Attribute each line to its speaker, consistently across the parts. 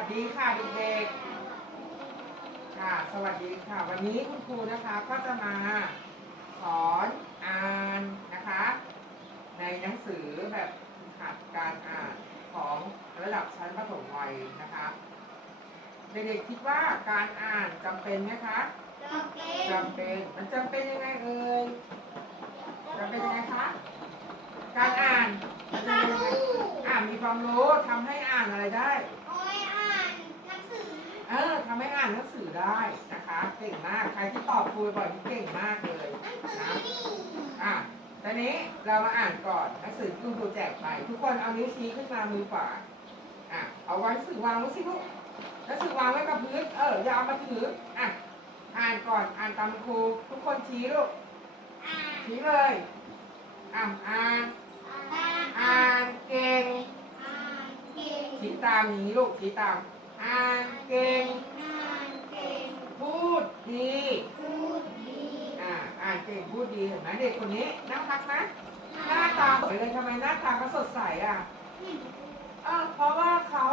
Speaker 1: วัสดีค่ะเด็กๆ ค่ะ สวัสดีค่ะ วันนี้คุณครูนะคะก็จะมาสอนอ่านนะคะ ในหนังสือแบบหัดการอ่านของระดับชั้นประถมวัยนะคะ เด็กๆคิดว่าการอ่านจำเป็นไหมคะ
Speaker 2: จำเป็น
Speaker 1: จำเป็น มันจำเป็นยังไงเอ่ยจำเป็นยังไงคะ การอ่านมันจำเป็นยังไงอ่านมีความรู้ทำให้อ่านอะไรได้
Speaker 2: โอ้ยอ่านหนังสือ
Speaker 1: เออทำให้อ่านหนังสือได้นะคะ เก่งมาก ใครที่ตอบครูบ่อยนี่เก่งมากเลย
Speaker 2: หนังสือ
Speaker 1: นะ
Speaker 2: นี่
Speaker 1: อะตอนนี้เรามาอ่านก่อนหนังสือที่คุณครูแจกไป ทุกคนเอานิ้วชี้ขึ้นมามือขวาอะเอาไว้หนังสือวางไว้สิลูกหนังสือวางไว้กับพื้นเอออย่าเอามาถืออะอ่านก่อนอ่านตามครู ทุกคนชี้ลูก
Speaker 2: อ่าน
Speaker 1: ชี้เลยอะอ่าน
Speaker 2: อ่าน
Speaker 1: อ่านเก่ง
Speaker 2: อ่านเก่ง
Speaker 1: ชี้ตามอย่างนี้ลูกชี้ตาม อ่านเก่ง
Speaker 2: อ่านเก่ง
Speaker 1: พูดดี
Speaker 2: พูดดี
Speaker 1: อ่าอ่านเก่งพูดดีเห็นไหมเด็กคนนี้น่ารักไหมหน้าตาสวยเลยทำไมหน้าตาเขาสดใสอะเออเพราะว่าเขา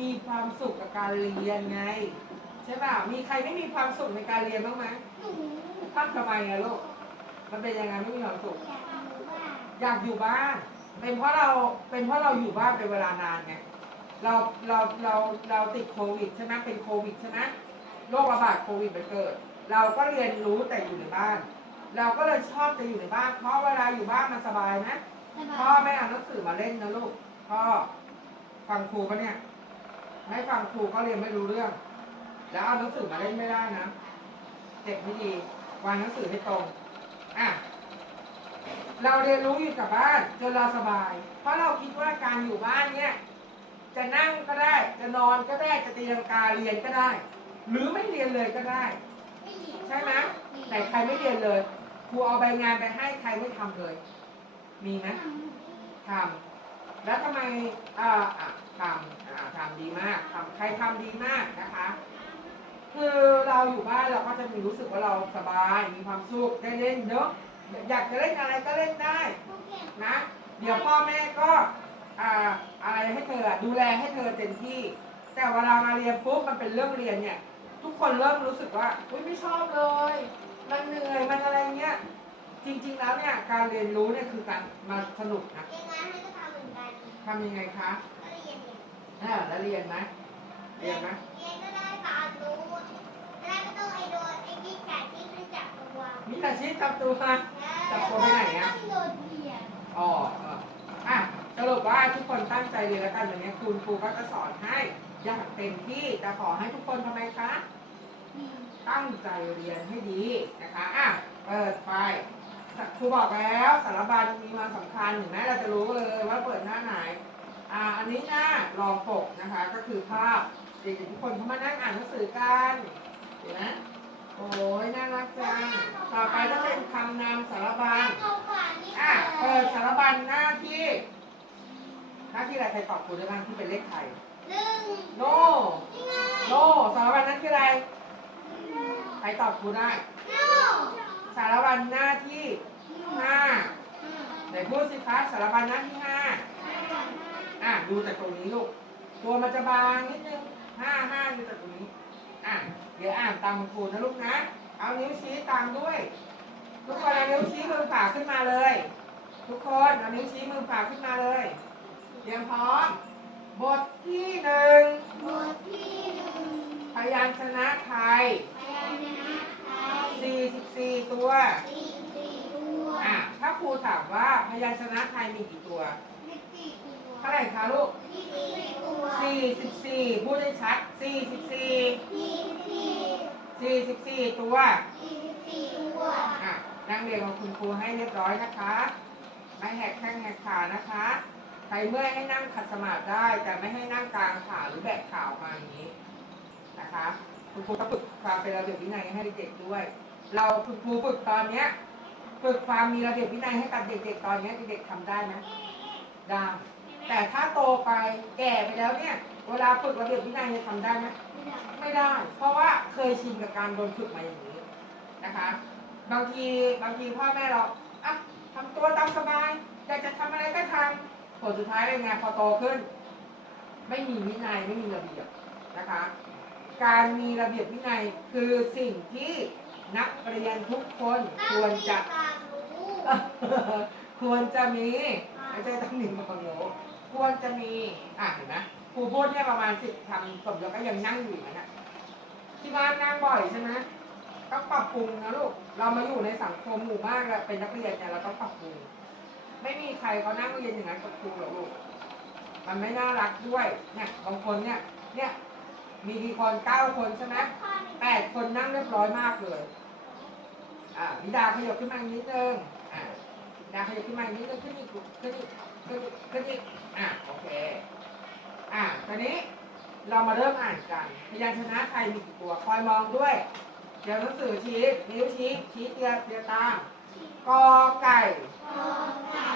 Speaker 1: มีความสุขกับการเรียนไง ใช่ป่ะมีใครไม่มีความสุขในการเรียนบ้างไหม
Speaker 2: หนู
Speaker 1: ท่านทำไมอะลูกมันเป็นยังไงไม่มีความสุข
Speaker 2: อยากรู้ว่า
Speaker 1: อยากอยู่บ้าน เป็นเพราะเราเป็นเพราะเราอยู่บ้านเป็นเวลานานไง เราเราเราเราติดโควิดใช่ไหมเป็นโควิดใช่ไหมโรคระบาดโควิดมันเกิด เราก็เรียนรู้แต่อยู่ในบ้าน เราก็เลยชอบจะอยู่ในบ้าน เพราะเวลาอยู่บ้านมันสบายไหมพ่อไม่เอาหนังสือมาเล่นนะลูกพ่อฟังครูปะเนี่ยไม่ฟังครูก็เรียนไม่รู้เรื่อง แล้วเอาหนังสือมาเล่นไม่ได้นะเด็กไม่ดีวางหนังสือให้ตรงอะเราเรียนรู้อยู่กับบ้านจนเราสบาย เพราะเราคิดว่าการอยู่บ้านเนี่ย จะนั่งก็ได้ จะนอนก็ได้ จะตีลังกาเรียนก็ได้ หรือไม่เรียนเลยก็ได้ ใช่ไหมแต่ใครไม่เรียนเลย ครูเอาใบงานไปให้ใครไม่ทำเลย มีไหมทำแล้วทำไมอ่าทำอ่าทำดีมากทำใครทำดีมากนะคะ คือเราอยู่บ้านเราก็จะมีรู้สึกว่าเราสบาย มีความสุขได้เล่นเนอะอยากจะเล่นอะไรก็เล่นได้นะ เดี๋ยวพ่อแม่ก็ อ่าอะไรให้เธออะดูแลให้เธอเต็มที่ แต่เวลามาเรียนปุ๊บมันเป็นเรื่องเรียนเนี่ย ทุกคนเริ่มรู้สึกว่าอุ้ยไม่ชอบเลย มันเหนื่อยมันอะไรเงี้ยจริง ๆ แล้วเนี่ยการเรียนรู้เนี่ยคือการมาสนุกนะ
Speaker 2: เรียนงานให้ก็ทำเหมือนกัน
Speaker 1: ทำยังไงคะ
Speaker 2: ก็เรียนเนี่ย
Speaker 1: เออแล้วเรียนไหมเรียนไหม
Speaker 2: เรียนก็ได้ตามรู้แล้วก็ต้องไอ้โดนไอ้ที่แจกที่ไม่จับตัว
Speaker 1: มีอาชีพทำตัวมาจับตัวไปไหนอะ
Speaker 2: ต้องโดนเรียน
Speaker 1: อ๋อเอออะสรุ ปว่าทุกคนตั้งใจเรียนแล้วกันวันนี้คุณครูก็จะสอนให้อย่างเต็มที่แต่ขอให้ทุกคนทำไมคะ ตั้งใจเรียนให้ดีนะคะอะเปิดไปครูบอกแล้วสารบัญมีความสำคัญเห็นไหมเราจะรู้เลยว่าเปิดหน้าไหนอ่าอันนี้หน้ารองปกนะคะ ก็คือภาพเด็กๆทุกคนเขามานั่งอ่านหนังสือกันเห็นไหมโอ้ยน่ารักจังต่อไปก็เป็นคำนามสารบัญ
Speaker 2: เอาขวานนี่
Speaker 1: อะเปิดสารบัญหน้าที่าที่อะไรใครตอบครูได้บ้างที่เป็นเลขไทย
Speaker 2: หนึ่ง
Speaker 1: โน
Speaker 2: นี่ไง
Speaker 1: โนสารบัญหน้าที่อะไรใครตอบครูได้
Speaker 2: โน่
Speaker 1: สารบัญหน้าที่ห้าไหนพูดสิคะสารบัญหน้าที่ห้าอะดูจากตรงนี้ลูกตัวมันจะบางนิดนึงห้าห้าดูจากตรงนี้อะเดี๋ยวอ่านตามคุณครูนะลูกนะ เอานิ้วชี้ตามด้วย ทุกคนเอานิ้วชี้มือฝ่าขึ้นมาเลย ทุกคนเอานิ้วชี้มือฝ่าขึ้นมาเลย เตรียมพร้อม บทที่หนึ่ง
Speaker 2: บทที่หนึ่ง
Speaker 1: พยัญชนะไทย
Speaker 2: พยัญชนะไทย
Speaker 1: 44ตัว
Speaker 2: สี่สี่ตัว
Speaker 1: อะถ้าครูถามว่าพยัญชนะไทยมีกี่ตัว
Speaker 2: ไม่สี่ตัว
Speaker 1: เท่าไหร่คะลูก
Speaker 2: สี่สี่ตัว
Speaker 1: 44พูดให้ชัด44
Speaker 2: สี่สี่
Speaker 1: 44ตัว
Speaker 2: สี่สี่ตัว
Speaker 1: อะนั่งเรียนของคุณครูให้เรียบร้อยนะคะไม่แหกแข้งแหกขานะคะใค รเมื่อยให้นั่งขัดสมาธิได้แต่ไม่ให้นั่งกลางขาหรือแบกขาออกมาอย่างนี้นะคะคุณครูก็ฝึกความเป็นระเบียบวินัยให้เด็กๆด้วย เราคุณครูฝึกตอนเนี้ยฝึกความมีระเบียบวินัยให้กับเด็กๆตอนเนี้ยเด็กๆทำได้ไหมได้แต่ถ้าโตไปแก่ไปแล้วเนี่ย เวลาฝึกระเบียบวินัยจะทำได้ไหม
Speaker 2: ไม่ได้
Speaker 1: ไม่ได้ เพราะว่าเคยชินกับการโดนฝึกมาอย่างนี้นะคะ บางทีบางทีพ่อแม่เราอะทำตัวตามสบายอยากจะทำอะไรก็ทำ ผลสุดท้ายเป็นไงพอโตขึ้น ไม่มีวินัยไม่มีระเบียบนะคะ การมีระเบียบวินัยคือสิ่งที่นักเรียนทุกคนควรจะ
Speaker 2: ควรู้
Speaker 1: ควรจะมีไม่ใช่ต้งหนึ่งความรู้ควรจะมีอะเห็นไหมครูพูดเนี่ยประมาณสิบคำสมยศก็ยังนั่งอยู่นั้นนะที่บ้านนั่งบ่อยใช่ไหมต้องปรับปรุงนะลูกเรามาอยู่ในสังคมหมู่มากเป็นนักเรียนเนี่ยเราต้องปรับปรุง ไม่มีใครเขานั่งเรียนอย่างนั้นกับครูหรอกลูก มันไม่น่ารักด้วย เนี่ยบางคนเนี่ย เนี่ย มีกี่คนเก้าคนใช่ไหมแปดคนนั่งเรียบร้อยมากเลย อ่าวิดาขยับขึ้นมาอีกนิดนึง อ่าวิดาขยับขึ้นมาอีกนิดนึงขึ้นอีกขึ้นอีกขึ้นอีกขึ้นอีกอ่าโอเค อ่าตอนนี้เรามาเริ่มอ่านกันพยัญชนะไทยมีกี่ตัว คอยมองด้วย เดี๋ยวหนังสือชี้นิ้วชี้ชี้เตียเตียตามกอไก่
Speaker 2: ขอไก่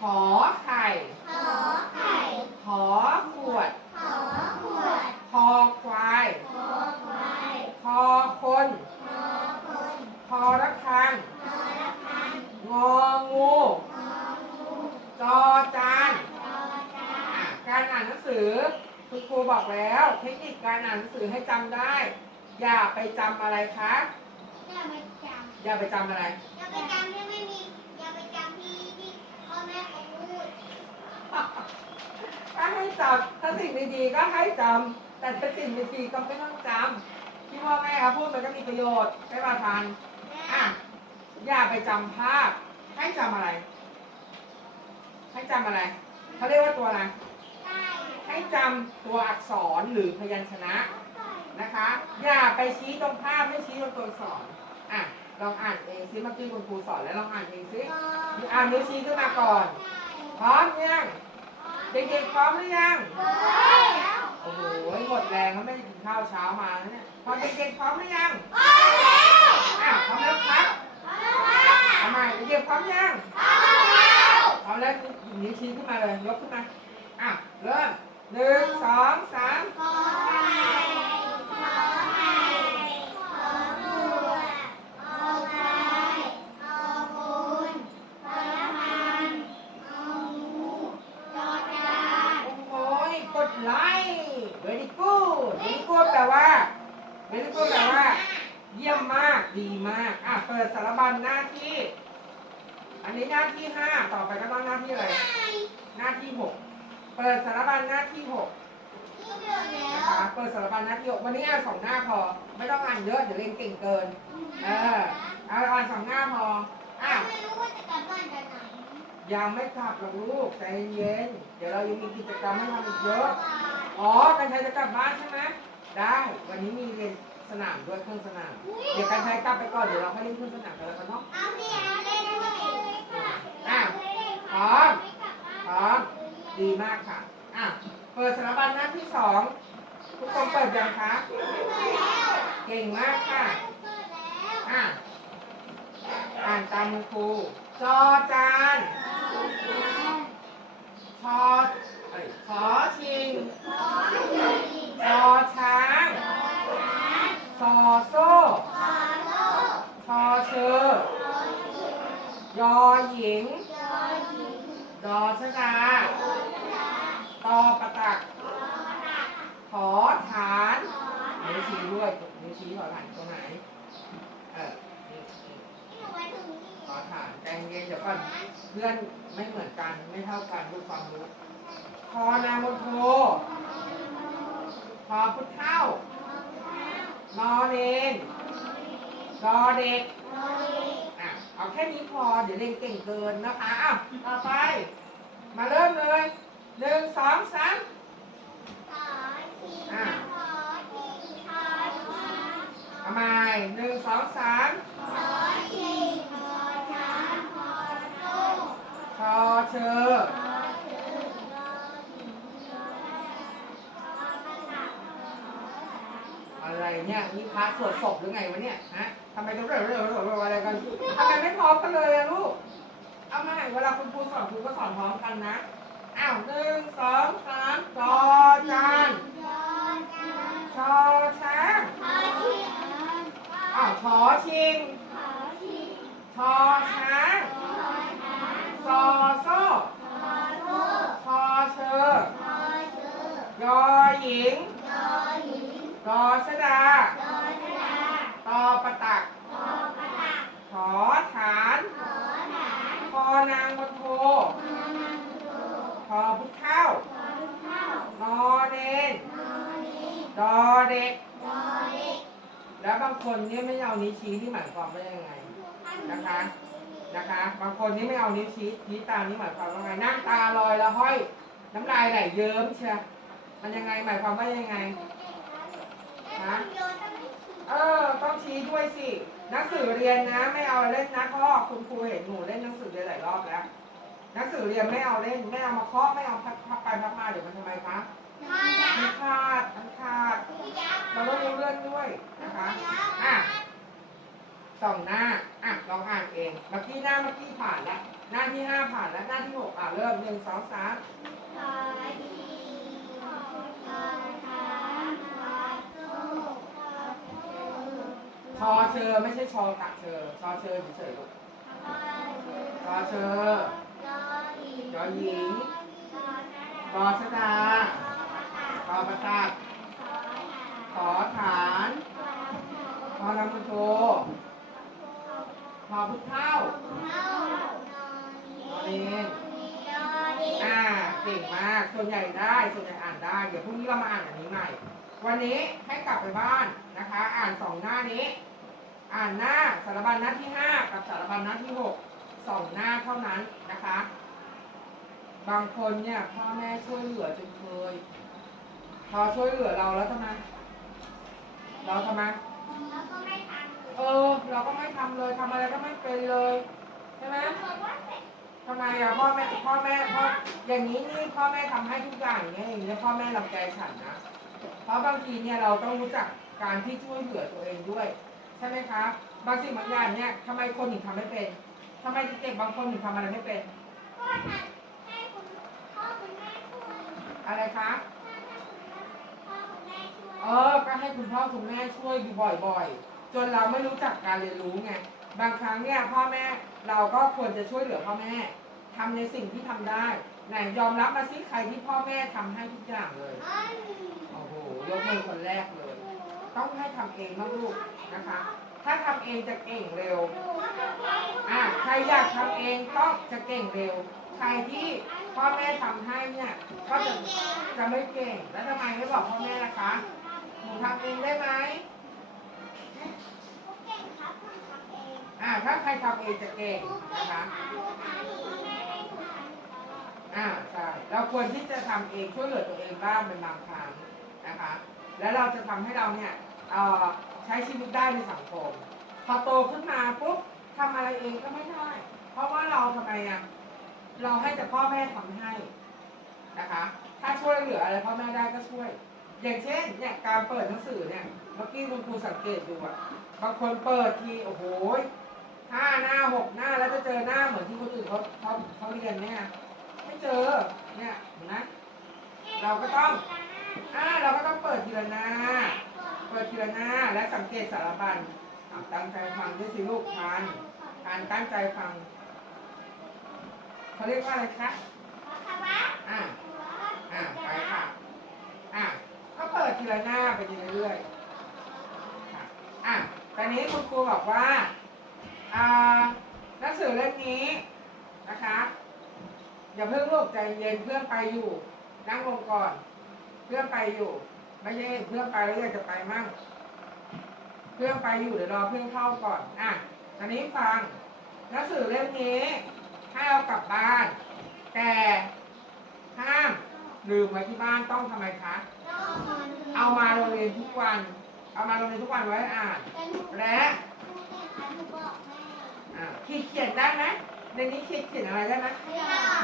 Speaker 1: ขอไข่
Speaker 2: ขอไข่
Speaker 1: ขอขวด
Speaker 2: ขอขวด
Speaker 1: คอควาย
Speaker 2: ขอควาย
Speaker 1: คอคน
Speaker 2: ขอคน
Speaker 1: คอระฆัง
Speaker 2: ขอละคัน
Speaker 1: งองู
Speaker 2: ของู
Speaker 1: จอจาน
Speaker 2: จอจา
Speaker 1: อะการอ่านหนังสือคุณครูบอกแล้ว เทคนิคการอ่านหนังสือให้จำได้ อย่าไปจำอะไรคะ
Speaker 2: อย่าไปจ
Speaker 1: อย่าไปจำอะไรำ
Speaker 2: อย่าไปจำที่ไม่มี อย่าไปจำที่ที่พ่อแม่เขาพูด
Speaker 1: ถ้าให้จำถ้าสิ่งดีๆก็ให้จำแต่ถ้าสิ่งไม่ดีก็ไม่ต้องจำที่พ่อแม่เขาพูดมันก็มีประโยชน์ไม่มาทันอะอย่าไปจำภาพ ให้จำอะไร ให้จำอะไรเขาเรียกว่าตัวอะไรให้จำตัวอักษรหรือพยัญชนะนะคะ อย่าไปชี้ตรงภาพไม่ชี้ตรงตัวอักษรอะลองอ่านเองซิเมื่อกี้คุณครูสอนแล้วลองอ่านเองซิอ่านนิ้วชี้ขึ้นมาก่อนพร้อมยัง เด็กๆพร้อมหรือยังโอ้โหหมดแรงแล้วไม่ได้กินข้าวเช้ามาแล้วเนี่ยพอเด็กๆพร้อมหรือยังอะพร้อมแล้วครับทำไมเด็กๆพร้อมยังพร้อมแล้วนิ้วชี้ขึ้นมาเลยยกขึ้นมาอะเริ่มหนึ่งสองสาม
Speaker 2: ขอไข่ขอไข่ขอขวดขอไข่ขอคุณขอละคันของูจอจาน
Speaker 1: โอ้โหกดไลค์ very good very good แปลว่า very good แปลว่า เยี่ย มมากดีมาก อะ เปิดสารบัญหน้าที่ อันนี้หน้าที่ห้าต่อไปก็ต้องหน้าที่อะไร หน้าที่หกเปิดสารบัญหน้าที่หก
Speaker 2: นี่เดือดแล้ว
Speaker 1: นะคะเปิดสารบัญหน้าที่หกวันนี้อ่านสองหน้าพอ ไม่ต้องอ่านเยอะเดี๋ยวเรียนเก่งเกิน เออเอาอ่านสองหน้าพออะ
Speaker 2: ไม่รู้ว่าจะกลับบ้านกันไหน
Speaker 1: ยังไม่กลับหรอกลูกใจเย็นเดี๋ยวเรายังมีกิจกรรมให้ทำอีกเยอะ อ๋อกันชัยจะกลับบ้านใช่ไหมได้ วันนี้มีเรียน สนามด้วยเครื่องสนาม เดี๋ยวกันชัยกลับไปก่อนเดี๋ยวเราค่อยเล่นเครื่องสนามกันแล้วกันเนาะ
Speaker 2: เอาสิเอาเล่นด้วย
Speaker 1: อะพร้อมพร้อมดีมากค่ะอะเปิดสารบัญหน้าที่สองทุกคนเปิดยังคะ
Speaker 2: เปิดแล้ว
Speaker 1: เก่งมากค่ะ
Speaker 2: เปิดแล้ว
Speaker 1: อะอ่านตามคุณครูจอจานชอเอ้ยขอชิง
Speaker 2: ขอสี่
Speaker 1: ชอช้าง
Speaker 2: ขอช้าง
Speaker 1: ซอโซ่
Speaker 2: ขอโลก
Speaker 1: ชอเชอยอหญิง
Speaker 2: ยอหญิง
Speaker 1: ดอชดาตอประตัก
Speaker 2: ขอ
Speaker 1: ฐานนิ้วชี้ด้วยนิ้วชี้ขอฐานตรงไหน เออนี่ขอฐานใจเย็นเดี๋ยวก่อนเพื่อนไม่เหมือนกันไม่เท่ากันด้วยความรู้พอนามนโทพอพุทธเท่า นอเนนดอเด็ก
Speaker 2: ขอหญิง
Speaker 1: อะเอาแค่นี้พอ เดี๋ยวเรียนเก่งเกินนะคะอ้าวต่อไป มาเริ่มเลยหนึ่งสองสาม
Speaker 2: ขอชิง
Speaker 1: อะ
Speaker 2: ขอชิงขอช้าง
Speaker 1: เอาใหม่หนึ่งสองสาม
Speaker 2: ขอชิงขอช้างขอโลก
Speaker 1: ชอเชอ เนี่ยนี่พระสวดศพหรือไงวะเนี่ยฮะทำไมต้องเรื่อยๆอะไรกันทำไมไม่พร้อมกันเลยอะลูกเอามาเวลาคุณครูสอนครูก็สอนพร้อมกันนะอ้าวหนึ่งสองสามจอจาน
Speaker 2: ยอจาน
Speaker 1: ชอช้าง
Speaker 2: ขอชิง
Speaker 1: อ้าวชอชิง
Speaker 2: ขอชิง
Speaker 1: ชอช้าง
Speaker 2: ขอช้าง
Speaker 1: ซอโซ่
Speaker 2: ขอโลก
Speaker 1: ชอเชอ
Speaker 2: ขอชื่อย
Speaker 1: อหญิง
Speaker 2: ยอหญิง
Speaker 1: รอสดา
Speaker 2: ยอชดา
Speaker 1: ตอประตัก
Speaker 2: ตอประตัก
Speaker 1: ขอฐาน
Speaker 2: ขอฐาน
Speaker 1: พอนางมนโท
Speaker 2: พอนังโต
Speaker 1: พอพุทธเข้า
Speaker 2: ขอลูกเข้าน
Speaker 1: อเนน
Speaker 2: นอนี้
Speaker 1: ดอเด็ก
Speaker 2: ยอเด็ก
Speaker 1: แล้วบางคนเนี่ยไม่เอานิ้วชี้ที่หมายความว่ายังไงนะคะ นะคะ บางคนนี่ไม่เอานิ้วชี้ชี้ตามนี่หมายความว่าไงนั่งตาลอยแล้วห้อย น้ำลายไหลเยิ้มเชียมันยังไงหมายความว่ายังไง
Speaker 2: ฮะโย นจะไม่ถึง
Speaker 1: เออต้องชี้ด้วยสิหนังสือเรียนนะ ไม่เอาเล่นนะเพราะว่าคุณครูเห็นหนูเล่นหนังสือเรียนหลายรอบแล้วหนังสือเรียนไม่เอาเล่นไม่เอามาเคาะไม่เอาพับพับไปพับมาเดี๋ยวมันทำไมคะ
Speaker 2: มา
Speaker 1: มันขาดมันขาดเราต้องรู้เรื่องด้วยนะคะอะสองหน้าอะลองอ่านเองเมื่อกี้หน้าเมื่อกี้ผ่านแล้วหน้าที่ห้าผ่านแล้วหน้าที่หกอะเริ่มหนึ่งสองสาม ชอเชอไม่ใช่ชอกะเชอชอเชอเฉยๆลูกชอเชอยอหญิงรอชดาตอประตักขอฐานพอนำมุโทพอพุทธเท่าพอเนนอ่าเก่งมาก ส่วนใหญ่ได้ ส่วนใหญ่อ่านได้ เดี๋ยวพรุ่งนี้เรามาอ่านอันนี้ใหม่ วันนี้ให้กลับไปบ้านนะคะ อ่านสองหน้านี้ อ่านหน้าสารบัญหน้าที่ห้ากับสารบัญหน้าที่หกสองหน้าเท่านั้นนะคะ บางคนเนี่ยพ่อแม่ช่วยเหลือจนเคย พอช่วยเหลือเราแล้วทำไมเราทำไมเออ เราก็ไม่ทำเลยทำอะไรก็ไม่เป็นเลยใช่ไหมทำไมอะพ่อแม่พ่อแม่พ่ออย่างนี้นี่พ่อแม่ทำให้ทุกอย่างอย่างเงี้ยอย่างเงี้ยพ่อแม่ลำใจฉันนะเพราะบางทีเนี่ยเราต้องรู้จักการที่ช่วยเหลือตัวเองด้วย ใช่ไหมคะบางสิ่งบางอย่างเนี่ยทำไมคนถึงทำไม่เป็นทำไมเด็กบางคนถึงทำอะไรไม่เป็นอะไรคะเออก็ให้คุณพ่อคุณแม่ช่วยอยู่บ่อยๆ จนเราไม่รู้จักการเรียนรู้ไงบางครั้งเนี่ยพ่อแม่เราก็ควรจะช่วยเหลือพ่อแม่ทำในสิ่งที่ทำได้ไหนยอมรับมาสิใครที่พ่อแม่ทำให้ทุกอย่างเลยโอ้โหยกมือคนแรกเลย ต้องให้ทำเองนะลูกนะคะ ถ้าทำเองจะเก่งเร็วอะใครอยากทำเองต้องจะเก่งเร็ว ใครที่พ่อแม่ทำให้เนี่ยก็จะจะไม่เก่ง แล้วทำไมไม่บอกพ่อแม่ล่ะคะหนูทำเองได้ไหมอ่าถ้าใครทำเองจะเก่งนะคะอ่าใช่เราควรที่จะทำเองช่วยเหลือตัวเองบ้างเป็นบางครั้งนะคะ แล้วเราจะทำให้เราเนี่ยใช้ชีวิตได้ในสังคม พอโตขึ้นมาปุ๊บทำอะไรเองก็ไม่ได้ เพราะว่าเราทำไมอะเราให้แต่พ่อแม่ทำให้นะคะ ถ้าช่วยเหลืออะไรพ่อแม่ได้ก็ช่วย อย่างเช่นเนี่ยการเปิดหนังสือเนี่ยเมื่อกี้คุณครูสังเกตดูอะบางคนเปิดทีโอ้โหห้าหน้าหกหน้าแล้วจะเจอหน้าเหมือนที่คนอื่นเขาเขาเขาเรียนเนี่ยไม่เจอเนี่ยนไหมเราก็ต้อง อ่าเราก็ต้องเปิดทีละหน้า เปิดทีละหน้าและสังเกตสารบัญอะตั้งใจฟังด้วยสิลูกทานทานตั้งใจฟังเขาเรียกว่าอะไรคะอ่าอ่าไปค่ะอะก็เปิดทีละหน้าไปเรื่อยๆค่ะอะตอนนี้คุณครูบอกว่าอ่าหนังสือเล่มนี้นะคะอย่าเพิ่งลูกใจเย็นเพื่อนไปอยู่ นั่งลงก่อน เพื่อนไปอยู่ ไม่ใช่เพื่อนไปแล้วอยากจะไปมั่งเพื่อนไปอยู่เดี๋ยวรอเพื่อนเข้าก่อนอะอันนี้ฟังหนังสือเล่มนี้ให้เอากลับบ้าน แต่ห้ามลืมไว้ที่บ้านต้องทำไมคะ เอามาโรงเรียนทุกวัน เอามาโรงเรียนทุกวันไว้อ่านและอ่าขีดเขียนได้ไหม ในนี้ขีดเขียนอะไรได้ไหม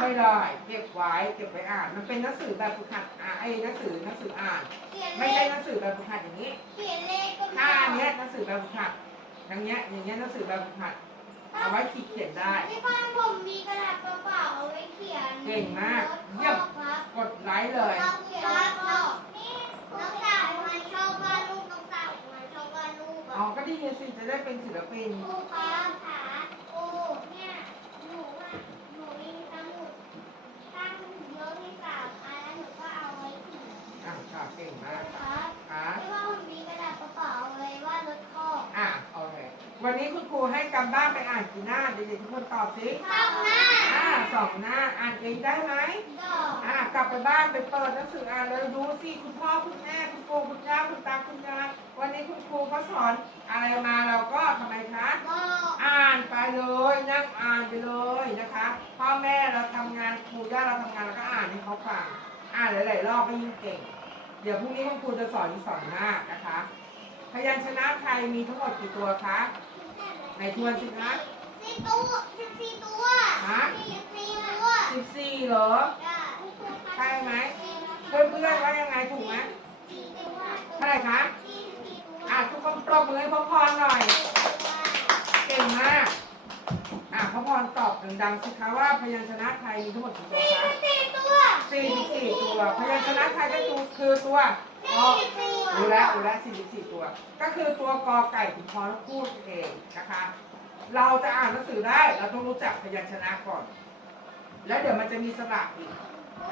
Speaker 1: ไม่ได้เก็บไว้เก็บไว้อ่าน มันเป็นหนังสือแบบฝึกหัดอ่าไอ้หนังสือหนังสืออ่าน ไม่ใช่หนังสือแบบฝึกหัดอย่างนี้
Speaker 2: เขียนเลขก็
Speaker 1: ถ้าอันเนี้ยหนังสือแบบฝึกหัดอย่างเงี้ยอย่างเงี้ยหนังสือแบบฝึกหัดเอาไว้ขีดเขียนได้
Speaker 2: ที่บ้านผมมีกระดาษเปล่าๆเอาไว้เขียน
Speaker 1: เก่งมากเยี่ยม
Speaker 2: ครับ
Speaker 1: กดไลค์เลย
Speaker 2: เราเขียนน้องนี่น้องสาวมันชอบวาดรูปน้องสาวมันชอบวาดรูป
Speaker 1: อ๋อ
Speaker 2: อะ
Speaker 1: ก็ดีสิจะได้เป็นศิลปิน
Speaker 2: ครูครับขาครูเนี่ยหนูอะหนูมีสมุดตั้งเยอะมีสามอันแล้วหนู ก็เอาไว้เขียน
Speaker 1: อะค่ะเก่งมาก
Speaker 2: ค
Speaker 1: ค่ะ
Speaker 2: รับ
Speaker 1: ค่ะ
Speaker 2: ไม่ว่ามันมีกระดาษเปล่าๆเลยว่ารถคอก
Speaker 1: อะโอเควันนี้คุณครูให้กำบ้านไปอ่านกี่หน้าเด็กๆทุกคนตอบสิ
Speaker 2: ข้างหน้า
Speaker 1: อ่าสองหน้าอ่านเองได้ไหม
Speaker 2: ดอก
Speaker 1: อ่ากลับไปบ้านไปเปิดหนังสืออ่านเลยดูสิคุณพ่อคุณแม่คุณปู่คุณย่าคุณตาคุณยายวันนี้คุณครูเขาสอนอะไรมาเราก็ทำไมคะ
Speaker 2: บอก
Speaker 1: อ่านไปเลยนั่งอ่านไปเลยนะคะ พ่อแม่เราทำงานครูย่าเราทำงานเราก็อ่านให้เขาฟังอ่านหลายๆรอบก็ยิ่งเก่ง เดี๋ยวพรุ่งนี้คุณครูจะสอนอีกสองหน้านะคะ พยัญชนะไทยมีทั้งหมดกี่ตัวคะในทวนสิคะ
Speaker 2: สี่ตัวสิบสี่ตัว
Speaker 1: ฮะ
Speaker 2: สี่สี่ตัว
Speaker 1: สิบสี่เหรอ
Speaker 2: จ้ะ
Speaker 1: ใช่ไหมเพื่อนเพื่อนๆว่ายังไงถูกไหม
Speaker 2: สี่ตัว
Speaker 1: เท่าไหร่คะ
Speaker 2: สี่สี่ตัว
Speaker 1: อะทุกคนปรบมือให้พ่อพรหน่อย เก่งมาก อะพ่อพรตอบดังๆสิคะว่าพยัญชนะไทยมีทั้งหมดกี่ตัว
Speaker 2: สี่
Speaker 1: คะ
Speaker 2: สี่ตัว
Speaker 1: สี่สิบสี่ตัว พยัญชนะไทยก็คือคือตัวอ
Speaker 2: สี่สี่ตัว
Speaker 1: รู้แล้วรู้แล้วสี่สิบสี่ตัว ก็คือตัวกอไก่ถึงพอพูดเองนะคะ เราจะอ่านหนังสือได้เราต้องรู้จักพยัญชนะก่อน แล้วเดี๋ยวมันจะมีสระอีก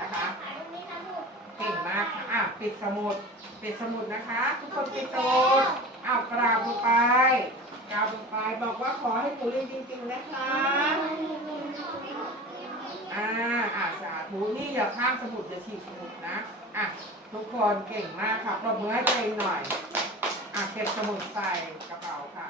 Speaker 1: นะคะ
Speaker 2: ขายตรงนี้นะลูก
Speaker 1: เก่งมากค่ะอะปิดสมุดปิดสมุดนะคะ ทุกคนปิดสมุดอ้าวกราบลงไป กราบลงไปบอกว่าขอให้ปู่เรียนจริงๆนะคะอ่าอ่าสาธุนี่อย่าข้ามสมุดอย่าฉีกสมุดนะอะทุกคนเก่งมากค่ะปรบมือให้ตัวเองหน่อยอะเก็บสมุดใส่กระเป๋าค่ะ